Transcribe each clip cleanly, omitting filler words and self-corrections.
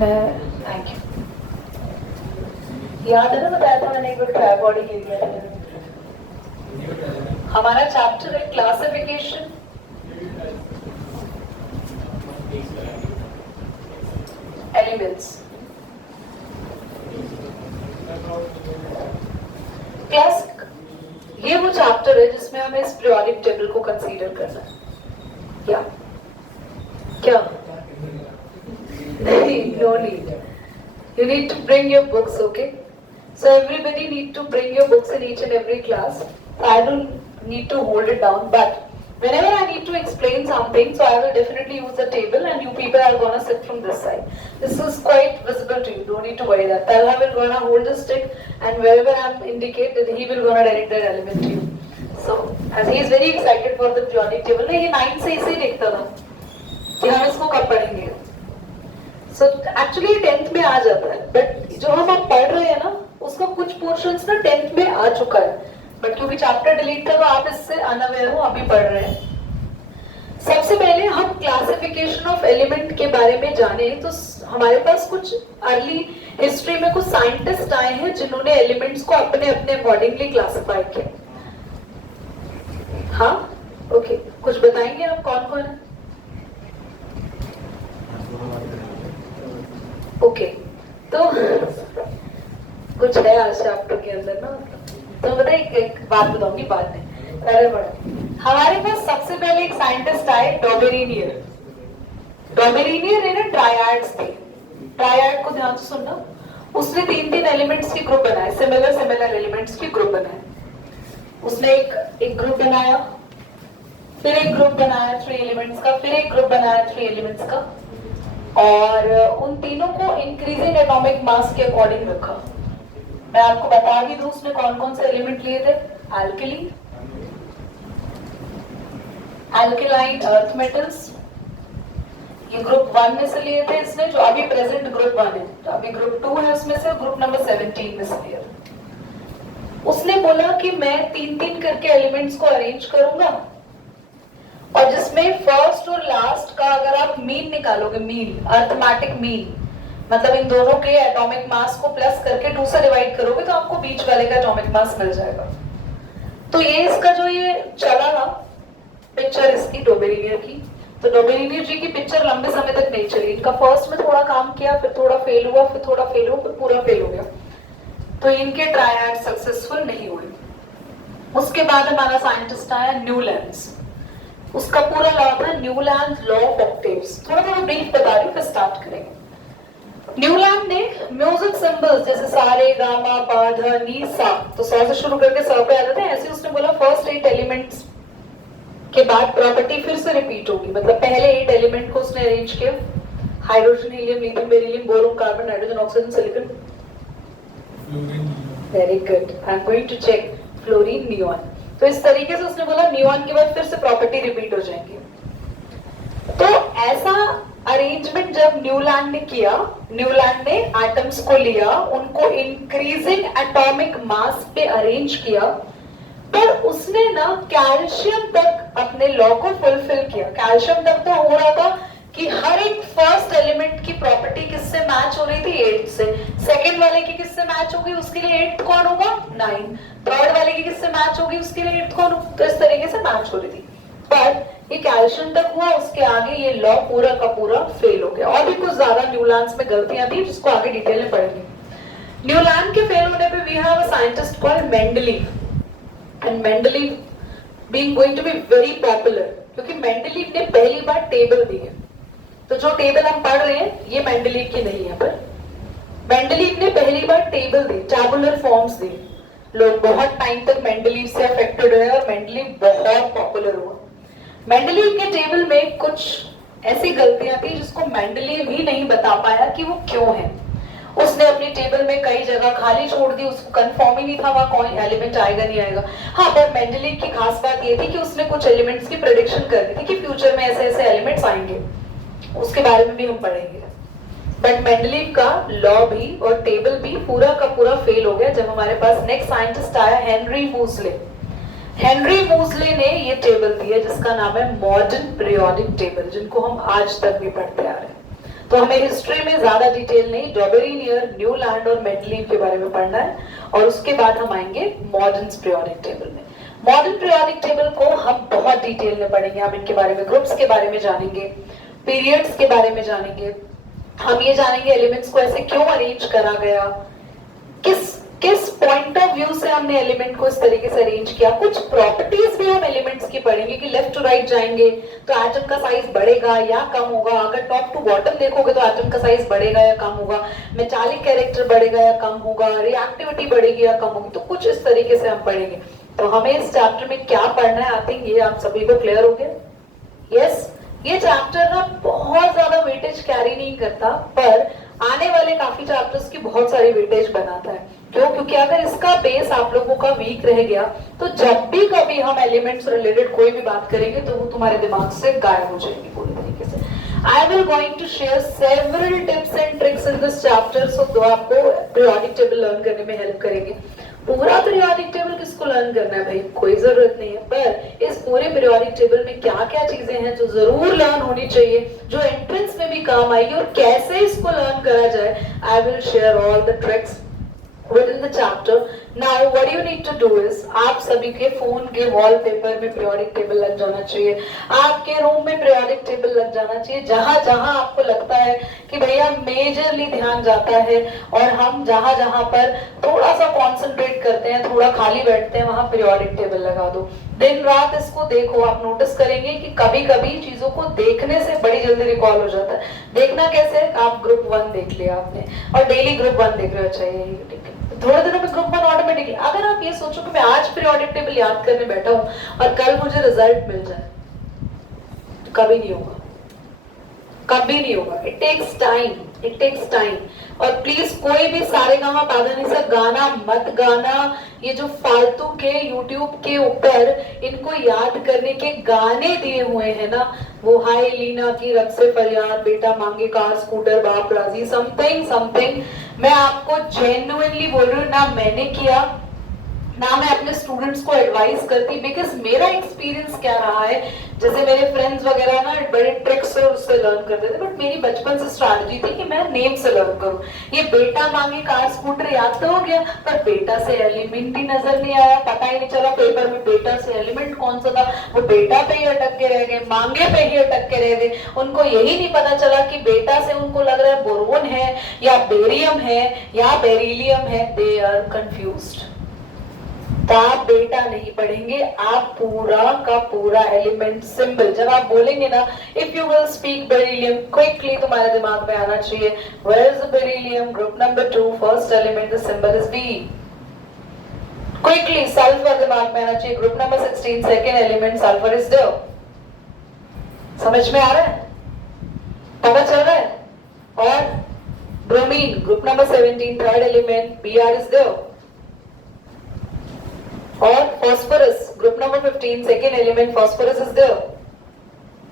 Thank you. याद है ना, बताया था मैंने एक बार ट्राइपॉड के लिए। हमारा चैप्टर है क्लासिफिकेशन, एलिमेंट्स। क्लास ये वो चैप्टर है जिसमें हमें इस पीरियोडिक टेबल को कंसीडर करना है। क्या क्या नहीं, no need. You need to bring your books, okay? So everybody need to bring your books in each and every class. I don't need to hold it down, but whenever I need to explain something, so I will definitely use the table, and you people are gonna sit from this side. This is quite visible to you. Don't need to worry that. Talha will gonna hold the stick, and wherever I'm indicated, he will gonna direct that element to you. So as he is very excited for the periodic table, ये 9 से इसे देखता था कि हम इसको कब पढ़ेंगे। So actually 10th में आ जाता है, बट जो हम अब पढ़ रहे हैं ना, उसका कुछ पोर्शंस ना 10th में आ चुका है, बट क्योंकि चैप्टर डिलीट था तो आप इससे अनअवेयर हो, अभी पढ़ रहे हैं। सबसे पहले हम क्लासिफिकेशन ऑफ एलिमेंट के बारे में जाने, तो हमारे पास कुछ अर्ली हिस्ट्री में कुछ साइंटिस्ट आए हैं जिन्होंने एलिमेंट्स को अपने अपने अकॉर्डिंगली क्लासिफाई किया। हाँ, ओके, कुछ बताएंगे आप कौन कौन है? ओके, तो कुछ है आज चैप्टर के अंदर ना, तो बताइए, एक बात बताऊंगी बाद में, पहले पढ़ो। हमारे पास सबसे पहले एक साइंटिस्ट आए, डॉबेरिनियर। डॉबेरिनियर है ना, ट्रायड्स थे। ट्रायड को ध्यान से सुनना। उसने 3 एलिमेंट्स के ग्रुप बनाए, सिमिलर एलिमेंट्स के ग्रुप बनाए। उसने एक ग्रुप बनाया, फिर एक ग्रुप बनाया 3 एलिमेंट्स का, फिर एक ग्रुप बनाया 3 एलिमेंट्स का, और उन तीनों को इंक्रीजिंग एटॉमिक मास के अकॉर्डिंग रखा। मैं आपको बता भी दूं उसने कौन कौन से एलिमेंट लिए थे। एल्कली, एल्केलाइन अर्थ मेटल्स, ये ग्रुप 1 में से लिए थे इसने, जो अभी प्रेजेंट ग्रुप 1 है। तो अभी ग्रुप 2 है, उसमें से ग्रुप नंबर 17 में से लिया। उसने बोला कि मैं 3 करके एलिमेंट्स को अरेंज करूंगा, और जिसमें फर्स्ट और लास्ट का अगर आप मीन निकालोगे, मीन अर्थमेटिक मीन, मतलब इन दोनों के एटॉमिक मास को प्लस करके 2 से डिवाइड करोगे तो आपको बीच वाले का एटॉमिक मास मिल जाएगा। तो ये इसका जो ये चला ना पिक्चर इसकी डॉबेरिनियर की, तो डॉबेरिनियर जी की पिक्चर लंबे समय तक नहीं चली। इनका फर्स्ट में थोड़ा काम किया, फिर थोड़ा फेल हुआ, फिर थोड़ा फेल हुआ, फिर पूरा फेल हो गया, तो इनके ट्रायड सक्सेसफुल नहीं हुए। उसके बाद हमारा साइंटिस्ट आया न्यूलैंड्स। उसका पूरा लॉ था न्यूलैंड लॉ ऑफ ऑक्टेव्स। थोड़ा थोड़ा ब्रीफ बता रही हूँ, फिर स्टार्ट करेंगे। न्यूलैंड ने म्यूजिक सिंबल्स जैसे सा रे गा मा पा धा नी सा, तो सा से शुरू करके सा पे आ जाते हैं, ऐसे उसने बोला फर्स्ट 8 एलिमेंट्स के बाद प्रॉपर्टी फिर से रिपीट होगी। मतलब पहले 8 एलिमेंट को उसने अरेंज किया, hydrogen, helium, lithium, beryllium, boron, carbon, nitrogen, oxygen, silicon. Very good, I am going to check fluorine, neon. तो इस तरीके से उसने बोला नियॉन के बाद फिर से प्रॉपर्टी रिपीट हो जाएंगी। तो ऐसा अरेंजमेंट जब न्यूलैंड ने किया, न्यूलैंड ने एटम्स को लिया, उनको इंक्रीजिंग एटॉमिक मास पे अरेंज किया, पर उसने ना कैल्शियम तक अपने लॉ को फुलफिल किया। कैल्शियम तक तो हो रहा था कि हर एक फर्स्ट एलिमेंट की प्रॉपर्टी किससे मैच हो रही थी, 8 से। सेकंड वाले की किससे मैच होगी, उसके लिए 8 कौन होगा, 9। थर्ड वाले की किससे मैच होगी, उसके लिए 8 कौन, तो इस तरीके से मैच हो रही थी। पर ये कैल्शियम तक हुआ, उसके आगे ये लॉ पूरा का पूरा फेल हो गया। और भी कुछ ज्यादा न्यूलैंड्स में गलतियां थी जिसको आगे डिटेल में पढ़ेंगे। न्यूलैंड के फेल होने पे we have a scientist called Mendeleev, and Mendeleev being going to be very popular, क्योंकि मेंडलीव ने पहली बार टेबल दी है। तो जो टेबल हम पढ़ रहे हैं ये मेंडलीव की नहीं है, पर मेंडलीव ने पहली बार टेबल दी, टैबुलर फॉर्म्स दी। लोग बहुत टाइम तक मेंडलीव से अफेक्टेड रहे और मेंडलीव बहुत पॉपुलर हुआ। मेंडलीव के टेबल में कुछ ऐसी गलतियां थी जिसको मेंडलीव ही नहीं बता पाया कि वो क्यों है। उसने अपनी टेबल में कई जगह खाली छोड़ दी, उसको कंफर्म ही नहीं था वहां कौन एलिमेंट आएगा नहीं आएगा। हाँ, पर मेंडलीव की खास बात ये थी कि उसने कुछ एलिमेंट्स की प्रेडिक्शन कर दी थी कि फ्यूचर में ऐसे ऐसे एलिमेंट्स आएंगे, उसके बारे में भी हम पढ़ेंगे। बट मेंडलीव का लॉ भी और टेबल भी पूरा का पूरा फेल हो गया जब हमारे पास नेक्स्ट साइंटिस्ट आया हेनरी मूसले। हेनरी मूसले ने ये टेबल दी है जिसका नाम है मॉडर्न पीरियोडिक टेबल, जिनको हम आज तक भी पढ़ते आ रहे हैं। तो हमें हिस्ट्री में ज्यादा डिटेल नहीं, डॉबेरिनियर, न्यूलैंड और मेंडलीव के बारे में पढ़ना है, और उसके बाद हम आएंगे मॉडर्न पीरियोडिक टेबल में। मॉडर्न पीरियोडिक टेबल को हम बहुत डिटेल में पढ़ेंगे, हम इनके बारे में, ग्रुप्स के बारे में जानेंगे, पीरियड्स के बारे में जानेंगे, हम ये जानेंगे एलिमेंट्स को ऐसे क्यों अरेंज करा गया, किस किस पॉइंट ऑफ व्यू से हमने एलिमेंट को इस तरीके से अरेंज किया, कुछ प्रॉपर्टीज भी हम एलिमेंट्स की पढ़ेंगे कि लेफ्ट टू राइट जाएंगे तो एटम का साइज बढ़ेगा या कम होगा, अगर टॉप टू बॉटम देखोगे तो एटम का साइज बढ़ेगा या कम होगा, मेटालिक कैरेक्टर बढ़ेगा या कम होगा, रिएक्टिविटी बढ़ेगी या कम होगी, तो कुछ इस तरीके से हम पढ़ेंगे। तो हमें इस चैप्टर में क्या पढ़ना है, आई थिंक ये आप सभी को क्लियर हो गया। यस, ये चैप्टर ना बहुत ज्यादा वेटेज कैरी नहीं करता, पर आने वाले काफी चैप्टर्स की बहुत सारी वेटेज बनाता है। क्यों? क्योंकि अगर इसका बेस आप लोगों का वीक रह गया तो जब भी कभी हम एलिमेंट्स रिलेटेड कोई भी बात करेंगे तो वो तुम्हारे दिमाग से गायब हो जाएगी पूरी तरीके से। I will going to share several tips and tricks in this chapter, so जो आपको periodic table learn करने में हेल्प करेंगे। पूरा periodic table किसको लर्न करना है भाई, कोई जरूरत नहीं है, पर इस पूरे periodic table में क्या क्या चीजें हैं जो जरूर लर्न होनी चाहिए, जो एंट्रेंस में भी काम आएगी, और कैसे इसको लर्न करा जाए, I will share all the tricks within the chapter. Now what you need to do is, आप सभी के फोन के वॉलपेपर में periodic table लग जाना चाहिए, आपके रूम में periodic table लग जाना चाहिए, जहां जहां आपको लगता है कि भैया मेजरली ध्यान जाता है और हम जहां जहां पर थोड़ा सा कॉन्सेंट्रेट करते हैं, थोड़ा खाली बैठते हैं, वहां periodic table लगा दो। दिन रात इसको देखो, आप नोटिस करेंगे कि कभी कभी चीजों को देखने से बड़ी जल्दी रिकॉल हो जाता है। देखना कैसे? आप ग्रुप 1 देख लिया आपने और डेली ग्रुप 1 देख रहे हो, चाहिए ठीक है, थोड़े दिनों में ग्रुप 1 ऑटोमेटिकली। अगर आप ये सोचो कि मैं आज पीरियोडिक टेबल याद करने बैठा हूं और कल मुझे रिजल्ट मिल जाए, तो कभी नहीं होगा, कभी नहीं होगा। It takes time, it takes time. और प्लीज कोई भी सारेगामा पाधानी सा गाना मत गाना, ये जो फालतू के यूट्यूब के ऊपर इनको याद करने के गाने दिए हुए हैं ना, वो हाय लीना की रब से फरियाद, बेटा मांगे कार स्कूटर बाप राजी, समथिंग समथिंग, मैं आपको जेन्युइनली बोल रही हूँ, ना मैंने किया ना मैं अपने स्टूडेंट्स को एडवाइस करती, बिकॉज मेरा एक्सपीरियंस क्या रहा है, जैसे मेरे फ्रेंड्स वगैरह ना बड़े ट्रिक्स से उससे लर्न करते थे, बट मेरी बचपन से स्ट्रैटेजी थी कि मैं नेम से लर्न करूं। ये बेटा मांगे कार स्कूटर याद तो हो गया, पर बेटा से एलिमेंट ही नजर नहीं आया, पता ही नहीं चला पेपर में बेटा से एलिमेंट कौन सा था, वो बेटा पे ही अटक के रह गए, मांगे पे ही अटक के रह गए, उनको यही नहीं पता चला कि बेटा से उनको लग रहा है बोरोन है या बेरियम है या बेरिलियम है, दे आर कंफ्यूज्ड। तो आप बेटा नहीं पढ़ेंगे, आप पूरा का पूरा एलिमेंट सिंबल जब आप बोलेंगे ना, if you will speak beryllium, quickly तुम्हारे दिमाग में आना चाहिए, where is the beryllium, group number 2, first element the symbol is B. Quickly sulphur दिमाग में आना चाहिए, group number 16, second element sulphur is there. समझ में आ रहा है, पता चल रहा है? और bromine, group number 17, third element Br is there. और phosphorus, group number 15, second element phosphorus is there.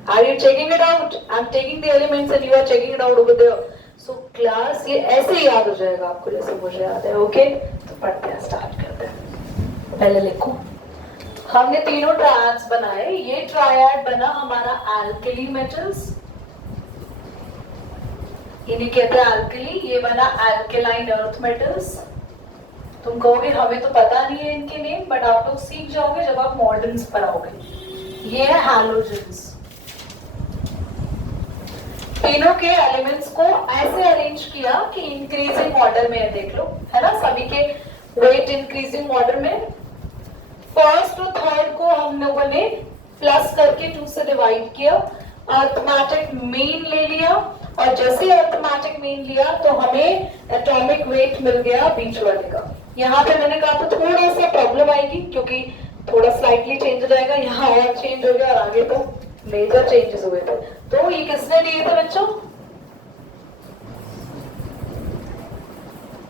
Are you checking it out? I'm taking the elements and you are checking it out over there. So class ये ऐसे ही याद हो जाएगा आपको जैसे मुझे याद है, ओके? तो पढ़ते हैं, स्टार्ट करते हैं। पहले लिखो, हमने तीनों ट्रायड्स बनाए, ये ट्रायड बना हमारा alkali metals, इन्हें कहते हैं alkali, ये बना alkaline earth metals। तुम कहोगे हमें तो पता नहीं है इनके नेम, बट आप लोग सीख जाओगे जब आप मॉडर्न्स पर आओगे। ये है हैलोजेंस। तीनों के एलिमेंट्स को ऐसे अरेंज किया कि इंक्रीजिंग ऑर्डर में है, देख लो, है ना, सभी के वेट इंक्रीजिंग ऑर्डर में। फर्स्ट और थर्ड को हम लोगों ने प्लस करके 2 से डिवाइड किया, अर्थमेटिक मीन ले लिया, और जैसे अर्थमेटिक मीन लिया तो हमें एटॉमिक वेट मिल गया बीच वाले का। यहाँ पे मैंने कहा था थोड़ा सा प्रॉब्लम आएगी क्योंकि थोड़ा स्लाइटली चेंज हो जाएगा, यहाँ और चेंज हो गया और आगे तो मेजर चेंजेस हुए थे। तो ये किसने दिए थे बच्चों?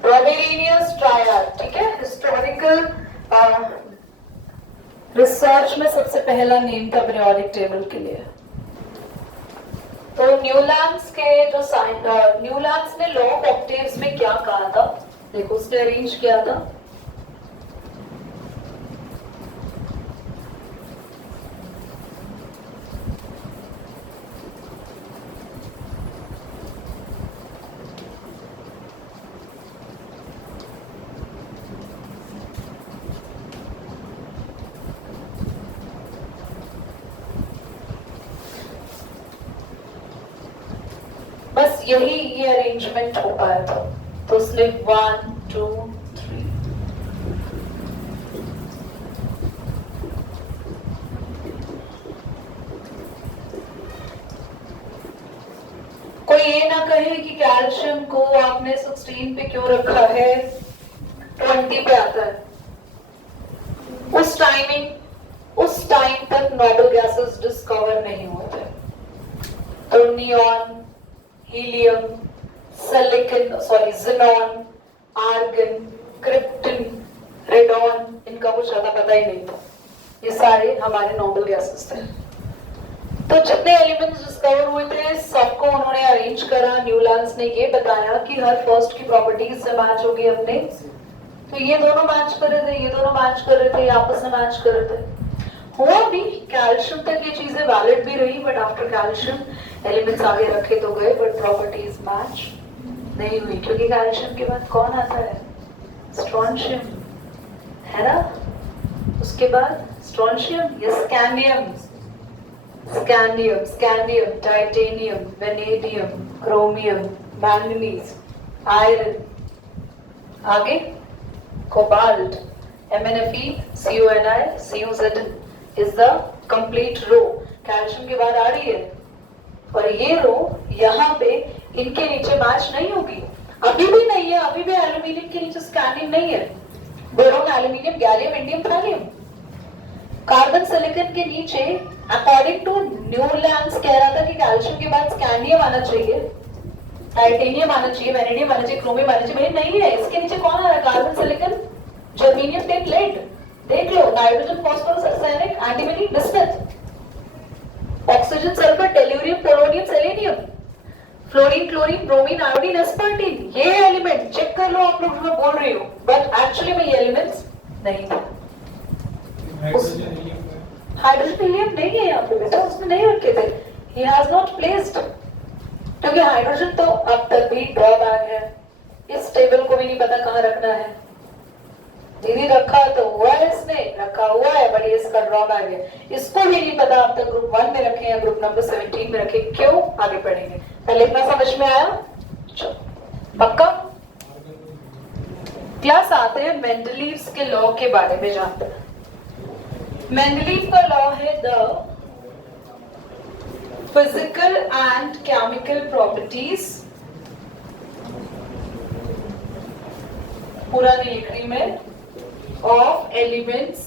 रोबेरिनियस ट्रायड, ठीक है। हिस्टोरिकल रिसर्च में सबसे पहला नेम था पीरियोडिक टेबल के लिए। तो न्यूलैंड्स के जो न्यूलैंड्स ने लॉ ऑफ ऑक्टेव्स में क्या कहा था, देखो उसने अरेंज किया था, यही ये अरेंजमेंट हो पाया था। तो उसने 1 2 3 कोई ये ना कहे कि कैल्शियम को आपने 16 पे क्यों रखा है, 20 पे आता है। उस टाइम तक नोबल गैसेस डिस्कवर नहीं हुए थे। तो neon, helium, xenon, argon, krypton, radon, इनका कुछ ज्यादा पता ही नहीं था। ये सारे हमारे नोबल गैसेस थे। तो जितने एलिमेंट्स डिस्कवर हुए थे सबको उन्होंने अरेंज करा। न्यूलैंड्स ने ये बताया कि हर फर्स्ट की प्रॉपर्टीज से मैच होगी अपने। तो ये दोनों मैच कर रहे थे, ये दोनों मैच कर रहे थे, आपस में मैच कर रहे थे। हुआ भी, कैल्शियम तक ये चीजें वैलिड भी रही, बट आफ्टर कैल्शियम एलिमेंट्स आगे रखे तो गए, बट प्रॉपर्टीज मैच नहीं हुई। क्योंकि कैल्शियम के बाद कौन आता है? स्ट्रोंशियम, है ना? उसके बाद स्ट्रोंशियम या scandium, titanium, vanadium, chromium, manganese, iron, आगे cobalt, MnFe, CuNi, CuZn is the complete row। Calcium के बाद आ रही है, और ये रो यहाँ पे इनके नीचे मैच नहीं होगी, अभी भी नहीं है। अभी भी एल्यूमिनियम के नीचे स्कैंडियम नहीं है। Boron, aluminium, gallium, indium, thallium. Carbon silicon के नीचे अकॉर्डिंग टू न्यूलैंड्स कह रहा था कि कैल्शियम के बाद स्कैंडियम आना चाहिए, टाइटेनियम आना चाहिए, वेनेडियम आना चाहिए, क्रोमियम आना चाहिए, नहीं है। इसके नीचे कौन आ रहा है? Carbon silicon, germanium, tin, lead. देख लो, nitrogen, phosphorus, arsenic, antimony, bismuth, oxygen, sulphur, tellurium, polonium, selenium, fluorine, chlorine, bromine, iodine, astatine. ये एलिमेंट चेक कर लो आप लोग, मैं बोल रही हूँ, बट एक्चुअली में ये एलिमेंट्स नहीं थे। हाइड्रोजन, हीलियम नहीं है यहाँ पे बेटा, उसमें नहीं रखे थे। He has not placed, क्योंकि हाइड्रोजन तो अब तक भी ड्रॉबैक है। इस टेबल को भी नहीं पता कहाँ रखना है। दीदी रखा तो हुआ है, इसने रखा हुआ है, बट ये इसका ड्रॉबैक है। इसको भी नहीं पता अब तक ग्रुप 1 में रखे या ग्रुप नंबर 17 में रखे। क्यों? आगे पढ़ेंगे। पहले इतना समझ में आया? चलो, पक्का? क्लास आते हैं मेंडलीव्स के लॉ के बारे में जानते हैं। मेंडलीव का लॉ है the physical and chemical properties, पूरा नहीं लिख रही मैं, of elements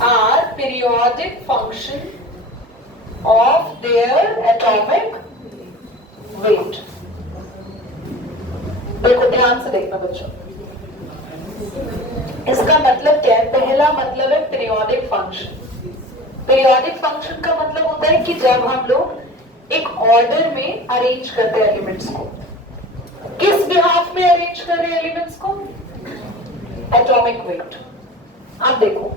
are periodic function of their atomic weight। देखो ध्यान से देखना बच्चों, इसका मतलब क्या है? पहला मतलब है पीरियोडिक फंक्शन। पीरियोडिक फंक्शन का मतलब होता है कि जब हम लोग एक ऑर्डर में अरेंज करते हैं एलिमेंट्स को। किस बिहाफ में अरेंज कर रहे हैं एलिमेंट्स को? Atomic wait. आप देखो,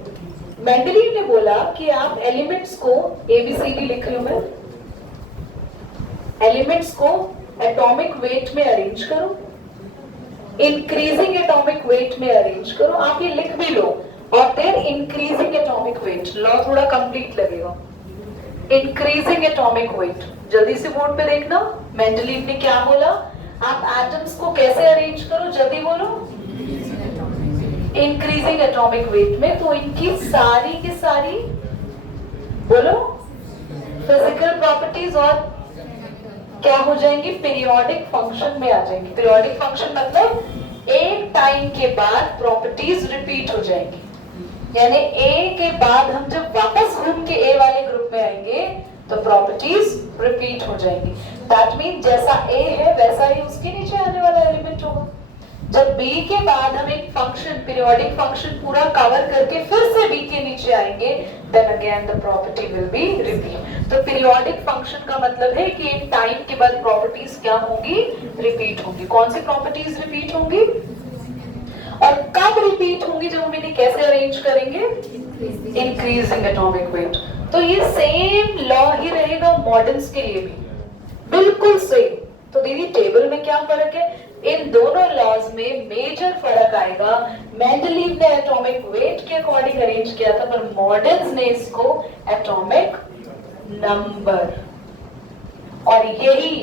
मेंडलीव ने बोला कि आप एलिमेंट्स को ABCD लिख रही हूं मैं, एलिमेंट्स को एटॉमिक वेट में अरेंज करो, इंक्रीजिंग एटॉमिक वेट में अरेंज करो। आप ये लिख भी लो, और then increasing atomic weight. Law थोड़ा कंप्लीट लगेगा। इंक्रीजिंग एटॉमिक वेट, जल्दी से बोर्ड पे देखना। मेंडलीव ने क्या बोला? आप एटम्स को कैसे अरेंज करो? जल्दी बोलो। इंक्रीजिंग एटॉमिक वेट में। तो इनकी सारी की सारी बोलो फिजिकल प्रॉपर्टीज और क्या हो जाएंगी? पीरियोडिक फंक्शन में आ जाएंगी। पीरियोडिक फंक्शन मतलब एक टाइम के बाद प्रॉपर्टीज रिपीट हो जाएंगी। यानी ए के बाद हम जब वापस घूम के ए वाले ग्रुप में आएंगे तो प्रॉपर्टीज रिपीट हो जाएंगी। दैट मीन जैसा ए है वैसा ही उसके नीचे आने वाला एलिमेंट होगा। जब बी के बाद हम एक फंक्शन, पीरियोडिक फंक्शन पूरा कवर करके फिर से बी के नीचे आएंगे, then again the property will be repeat. तो पीरियोडिक फंक्शन का मतलब है कि एक टाइम के बाद प्रॉपर्टीज क्या होंगी? रिपीट होंगी। कौन सी प्रॉपर्टीज रिपीट होंगी और कब रिपीट होंगी? जब हम इन्हें कैसे अरेंज करेंगे? Increasing atomic wait. तो ये सेम लॉ ही रहेगा मॉडर्न्स के लिए भी, बिल्कुल सेम। तो दीदी टेबल में क्या फर्क है? इन दोनों लॉज में मेजर फर्क आएगा। मेंडलीव ने एटॉमिक वेट के अकॉर्डिंग अरेंज किया था, पर मॉडर्न्स ने इसको एटॉमिक नंबर। और यही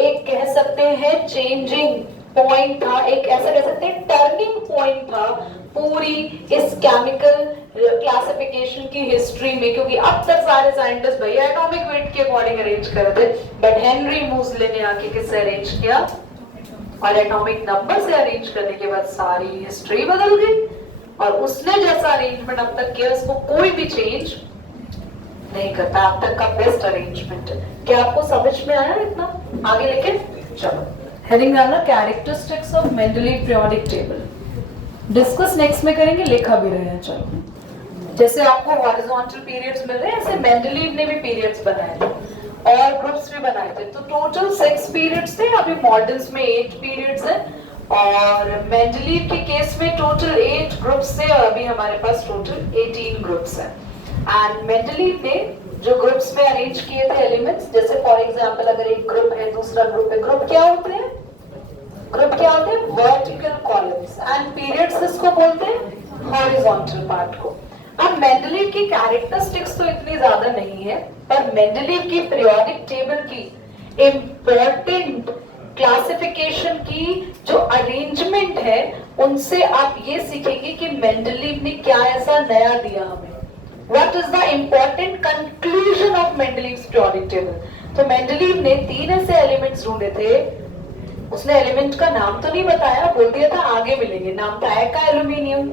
एक कह सकते हैं चेंजिंग पॉइंट था, एक ऐसा कह सकते हैं टर्निंग पॉइंट था पूरी इस केमिकल क्लासिफिकेशन की हिस्ट्री में, क्योंकि अब तक सारे साइंटिस्ट भैया एटॉमिक वेट के अकॉर्डिंग अरेंज कर रहे थे, बट हेनरी मूजले ने आके किससे अरेंज किया, और एटॉमिक नंबर से अरेंज करने के बाद सारी हिस्ट्री बदल गई। और उसने जैसा अरेंजमेंट अब तक किया उसको कोई भी चेंज नहीं करता, अब तक का बेस्ट अरेंजमेंट है। क्या आपको समझ में आया इतना? आगे लेके चलो, हेडिंग डालना characteristics of Mendeleev periodic table. Discuss next में करेंगे, लिखा भी रहे हैं। चलो, जैसे आपको हॉरिजॉन्टल पीरियड्स मिल रहे हैं, ऐसे मेंडलीव ने भी पीरियड्स बनाए थे और ग्रुप्स भी बनाए थे। तो टोटल 6 पीरियड्स थे, अभी मॉडर्न्स में 8 पीरियड्स हैं, और मेंडलीव के केस में टोटल 8 ग्रुप्स थे और अभी हमारे पास टोटल 18 ग्रुप्स हैं। एंड मेंडलीव ने जो ग्रुप्स में अरेंज किए थे एलिमेंट्स, जैसे फॉर एग्जांपल अगर एक ग्रुप है, दूसरा ग्रुप है, ग्रुप क्या होते हैं? ग्रुप क्या होते हैं? Vertical columns. एंड पीरियड्स इसको बोलते हैं हॉरिजॉन्टल पार्ट को। अब मेंडलीव की कैरेक्टरिस्टिक्स तो इतनी ज्यादा नहीं है, पर मेंडलीव की पीरियोडिक टेबल की इंपॉर्टेंट क्लासिफिकेशन की जो अरेंजमेंट है, उनसे आप ये सीखेंगे कि मेंडलीव ने क्या ऐसा नया दिया हमें। What is the important conclusion of Mendeleev's periodic table? तो मेंडलीव ने 3 ऐसे एलिमेंट्स ढूंढे थे, उसने एलिमेंट का नाम तो नहीं बताया, बोल दिया था आगे मिलेंगे। नाम था एका एल्यूमिनियम,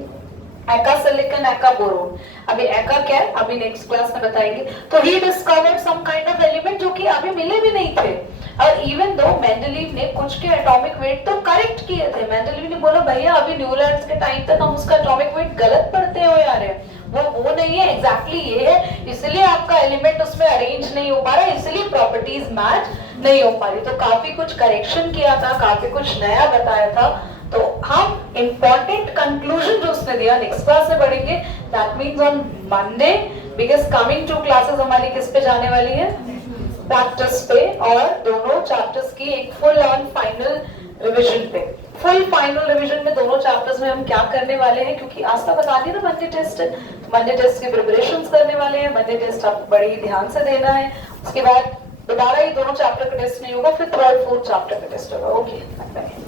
एका सिलिकॉन, एका बोरोन। अभी एका क्या है अभी नेक्स्ट क्लास में बताएंगे। तो he discovered some kind of element जो कि अभी मिले भी नहीं थे। और इवन दो मेंडलीव ने कुछ के एटॉमिक वेट तो करेक्ट किए थे, मेंडलीव ने बोला भैया अभी न्यूलैंड्स के टाइम तक हम उसका एटॉमिक वेट गलत पढ़ते हुए आ रहे हैं, वो नहीं है, एग्जैक्टली ये है, इसलिए आपका एलिमेंट उसमें अरेंज नहीं हो पा रहा, इसलिए प्रॉपर्टीज मैच नहीं हो पा रही। तो काफी कुछ करेक्शन किया था, काफी कुछ नया बताया था। तो हम इंपॉर्टेंट कंक्लूजन जो उसने दिया नेक्स्ट क्लास में पढ़ेंगे, that means on Monday, because coming 2 classes हमारी किस पे जाने वाली है? प्रैक्टिस पे, और दोनों चैप्टर्स की एक फुल ऑन फाइनल रिवीजन पे। फुल फाइनल रिवीजन में दोनों चैप्टर्स में हम क्या करने वाले हैं, क्योंकि आज तो बता दी ना मंडे टेस्ट है, तो मंडे टेस्ट की प्रिपरेशंस करने वाले हैं। मंडे टेस्ट आपको बड़े ही ध्यान से देना है। उसके बाद दोबारा ही दोनों चैप्टर का टेस्ट नहीं होगा, फिर 3rd 4th चैप्टर का टेस्ट होगा। Okay, bye.